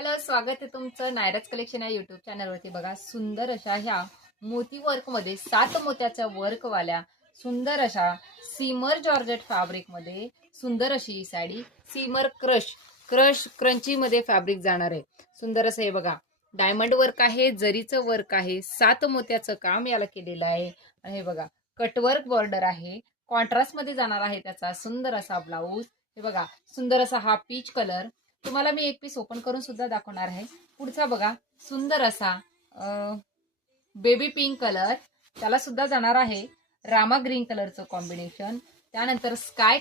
Hello, स्वागत आहे तुमचं नायराज कलेक्शन या युट्यूब चॅनलवरती. बघा, सुंदर अशा ह्या मोती वर्कमध्ये 7 मोत्याच्या वर्कवाल्या सुंदर अशा सीमर जॉर्जेट फॅब्रिकमध्ये सुंदर अशी ही साडी. सीमर क्रंचीमध्ये फॅब्रिक जाणार आहे. सुंदर असं हे बघा, डायमंड वर्क आहे, जरीचं वर्क आहे, 7 मोत्याचं काम याला केलेलं आहे. आणि हे बघा, कटवर्क बॉर्डर आहे, कॉन्ट्रास्टमध्ये जाणार आहे त्याचा सुंदर असा ब्लाऊज. हे बघा, सुंदर असा हा पीच कलर. तुम्हाला मी एक पीस ओपन करून सुद्धा दाखवणार आहे. पुढचा बघा, सुंदर असा बेबी पिंक कलर, त्याला सुद्धा जाणार आहे रामा ग्रीन कलरचं कॉम्बिनेशन. त्यानंतर स्काय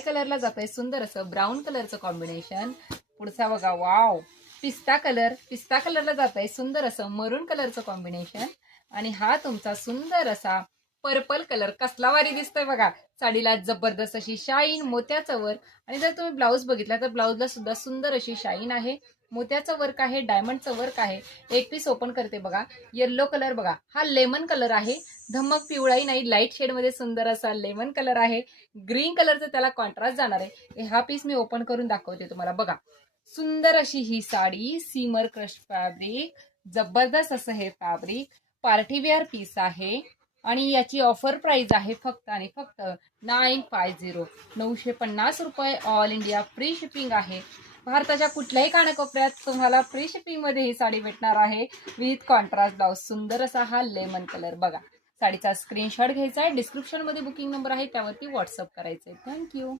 कलरला जात आहे सुंदर असं ब्राऊन कलरचं कॉम्बिनेशन. पुढचा बघा, वाव, पिस्ता कलरला जात आहे सुंदर असं मरून कलरचं कॉम्बिनेशन. आणि हा तुमचा सुंदर असा पर्पल कलर. कसला भारी दिसतोय बघा, साडीला जबरदस्त अशी शाईन, मोत्याचं वर्क. आणि जर तुम्ही ब्लाऊज बघितला तर ब्लाऊजला सुद्धा सुंदर अशी शाईन आहे, मोत्याचं वर्क आहे, डायमंडचं वर्क आहे. एक पीस ओपन करते बघा. येल्लो कलर बघा, हा लेमन कलर आहे, धमक पिवळाही नाही, लाईट शेडमध्ये सुंदर असा लेमन कलर आहे. ग्रीन कलरचं त्याला कॉन्ट्रास्ट जाणार आहे. हा पीस मी ओपन करून दाखवते तुम्हाला. बघा, सुंदर अशी ही साडी, सीमर क्रश फॅब्रिक, जबरदस्त असं हे फॅब्रिक, पार्टीवेअर पीस आहे. आणि याची ऑफर प्राइस आहे फक्त आणि फक्त 950, 950 रुपये. ऑल इंडिया फ्री शिपिंग आहे. भारताच्या कुठल्याही कानाकोपऱ्यात तुम्हाला फ्री शिपिंग मध्ये ही साडी भेटणार आहे विथ कॉन्ट्रास्ट ब्लाउज. सुंदर असा हा लेमन कलर. बघा, साडीचा स्क्रीनशॉट घ्यायचा आहे, डिस्क्रिप्शन मध्ये बुकिंग नंबर आहे, त्यावरती व्हॉट्सअप करायचंय. थँक्यू.